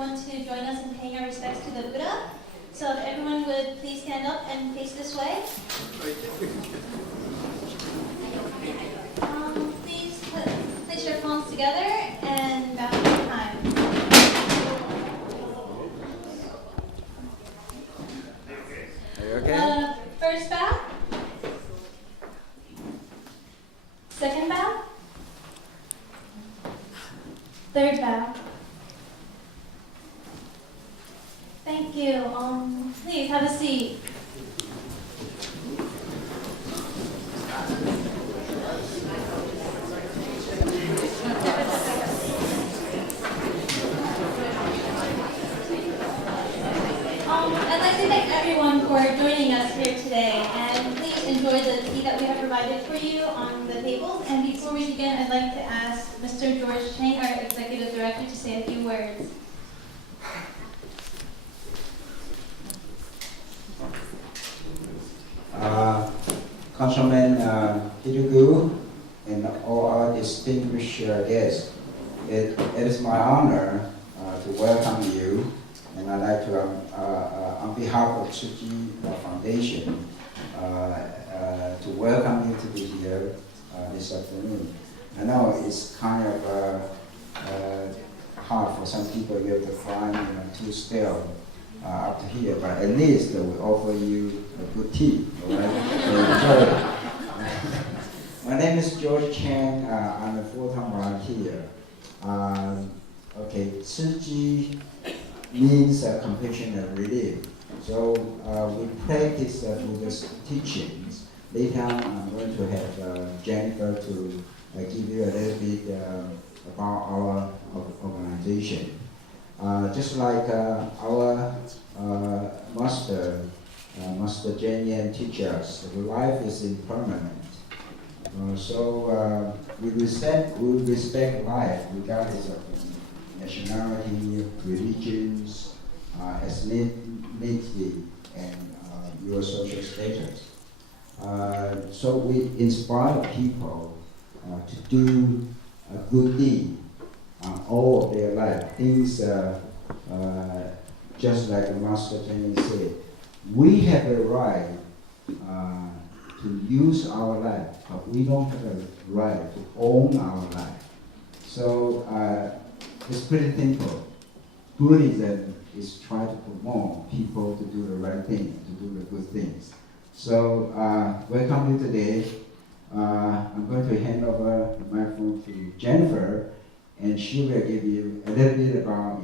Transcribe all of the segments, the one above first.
everyone to join us in paying our respects to the Buddha. So if everyone would please stand up and face this way. Please place your palms together and bow one time. Are you okay? First bow. Second bow. Third bow. Thank you. Please have a seat. I'd like to thank everyone for joining us here today, and please enjoy the tea that we have provided for you on the tables. And before we begin, I'd like to ask Mr. George Chang, our Executive Director, to say a few words. Councilman Hidugu and all our distinguished guests, it is my honor to welcome you, and I'd like to, on behalf of Tsuji Foundation, to welcome you to be here this afternoon. I know it's kind of hard for some people you have to climb 2 stairs up to here, but at least we offer you a good tea, all right? So enjoy it. My name is George Chang. I'm a full-time volunteer. Okay, Tsuji means compassion and relief. So we practice Buddhist teachings. Later on, I'm going to have Jennifer to give you a little bit about our organization. Just like our Master Jenyan teaches us, life is impermanent. So we respect life regardless of nationality, religions, ethnicity, and your social status. So we inspire people to do a good deed all of their life. Things just like the Master Jenny said, we have a right to use our life, but we don't have a right to own our life. So it's pretty simple. Buddhism is trying to promote people to do the right thing, to do the good things. So welcome you today. I'm going to hand over the microphone to Jennifer, and she will give you a little bit about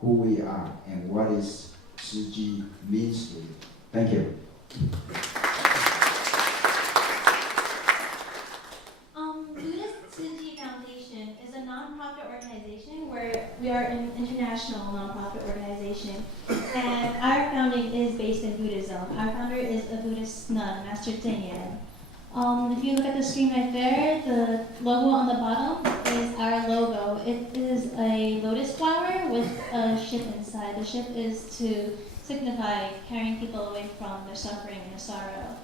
who we are and what is Tsuji means to you. Thank you. Buddhist Tsuji Foundation is a nonprofit organization where we are an international nonprofit organization, and our founding is based in Buddhism. Our founder is a Buddhist nun, Master Jenyan. If you look at the screen right there, the logo on the bottom is our logo. It is a lotus flower with a ship inside. The ship is to signify carrying people away from their suffering and their sorrow.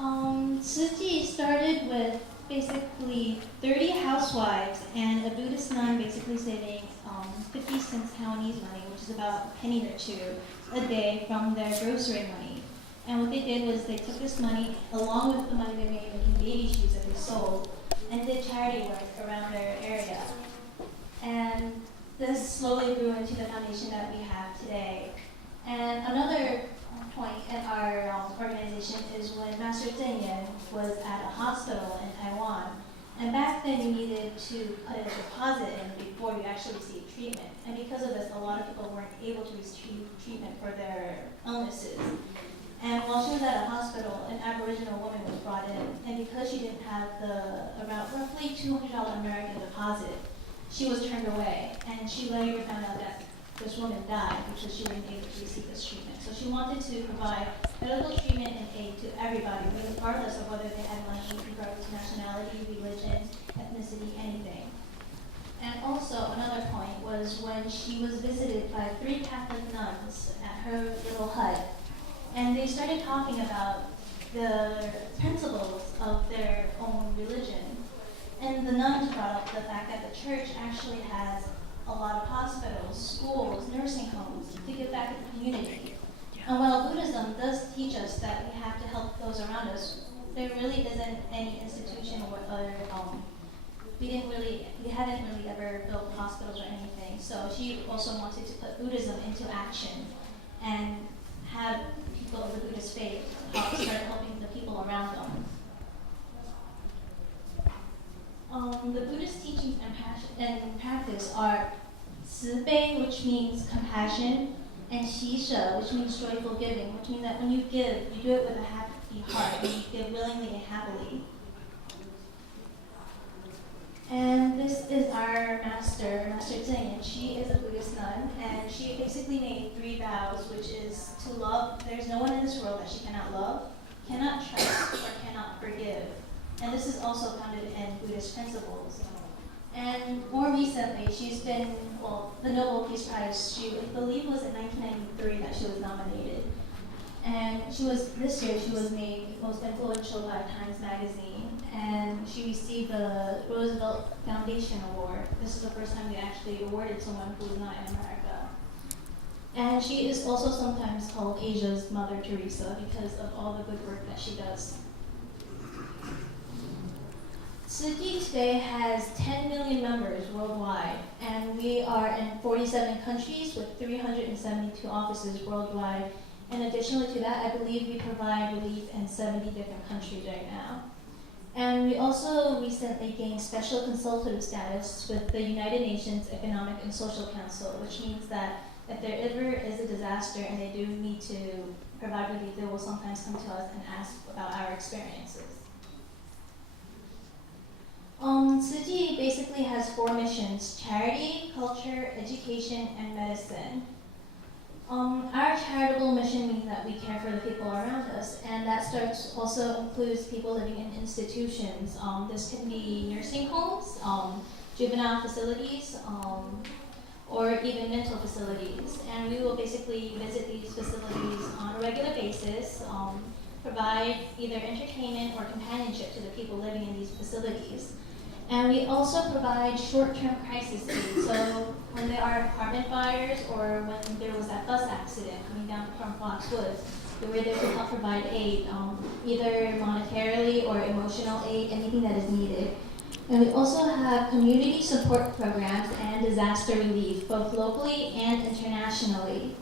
Tsuji started with basically 30 housewives and a Buddhist nun basically saving 50 cents Taiwanese money, which is about a penny or two a day from their grocery money. And what they did was they took this money, along with the money they made making baby shoes that they sold, and did charity work around their area. And this slowly grew into the foundation that we have today. And another point in our organization is when Master Jenyan was at a hospital in Taiwan. And back then you needed to put a deposit in before you actually received treatment. And because of this, a lot of people weren't able to receive treatment for their illnesses. And while she was at a hospital, an Aboriginal woman was brought in, and because she didn't have about roughly $200 American deposit, she was turned away. And she later found out that this woman died because she wasn't able to receive this treatment. So she wanted to provide medical treatment and aid to everybody, regardless of whether they had money, regardless of nationality, religion, ethnicity, anything. And also another point was when she was visited by 3 Catholic nuns at her little hut. And they started talking about the principles of their own religion. And the nuns brought up the fact that the church actually has a lot of hospitals, schools, nursing homes to give back to the community. And while Buddhism does teach us that we have to help those around us, there really isn't any institution or other, we hadn't really ever built hospitals or anything. So she also wanted to put Buddhism into action and have people of the Buddhist faith start helping the people around them. The Buddhist teachings and practice are 慈悲, which means compassion, and 喜舍, which means joyful giving, which means that when you give, you do it with a happy heart, and you give willingly and happily. And this is our master, Master Tsing, and she is a Buddhist nun, and she basically made 3 vows, which is to love, there's no one in this world that she cannot love, cannot trust, or cannot forgive. And this is also founded in Buddhist principles. And more recently, she's been, the Nobel Peace Prize, I believe was in 1993 that she was nominated. And this year she was made most influential by Times Magazine, and she received the Roosevelt Foundation Award. This is the first time they actually awarded someone who is not in America. And she is also sometimes called Asia's Mother Teresa because of all the good work that she does. Tzu Chi today has 10 million members worldwide, and we are in 47 countries with 372 offices worldwide. And additionally to that, I believe we provide relief in 70 different countries right now. And we also recently gained special consultative status with the United Nations Economic and Social Council, which means that if there ever is a disaster and they do need to provide relief, they will sometimes come to us and ask about our experiences. Tzu Chi basically has 4 missions: charity, culture, education, and medicine. Our charitable mission means that we care for the people around us, and that also includes people living in institutions. This can be nursing homes, juvenile facilities, or even mental facilities. And we will basically visit these facilities on a regular basis, provide either entertainment or companionship to the people living in these facilities. And we also provide short-term crisis aid. So when there are apartment fires or when there was that bus accident coming down from Foxwoods, we were there to help provide aid, either monetarily or emotional aid, anything that is needed. And we also have community support programs and disaster relief, both locally and internationally.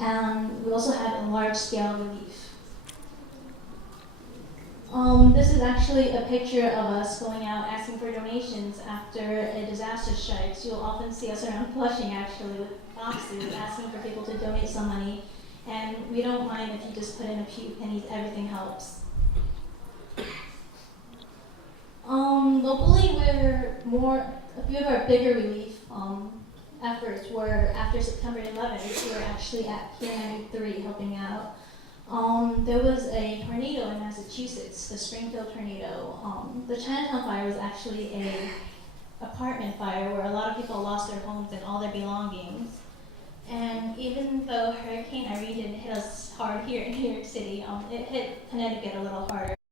We also have a large-scale relief. This is actually a picture of us going out asking for donations after a disaster strikes. You'll often see us around Flushing actually with boxes asking for people to donate some money. And we don't mind if you just put in a few pennies, everything helps. Locally, a few of our bigger relief efforts were after September 11th. We were actually at Pier 93 helping out. There was a tornado in Massachusetts, the Springfield tornado. The Chinatown fire was actually an apartment fire where a lot of people lost their homes and all their belongings. And even though Hurricane Irene didn't hit us hard here in New York City, it hit Connecticut a little harder.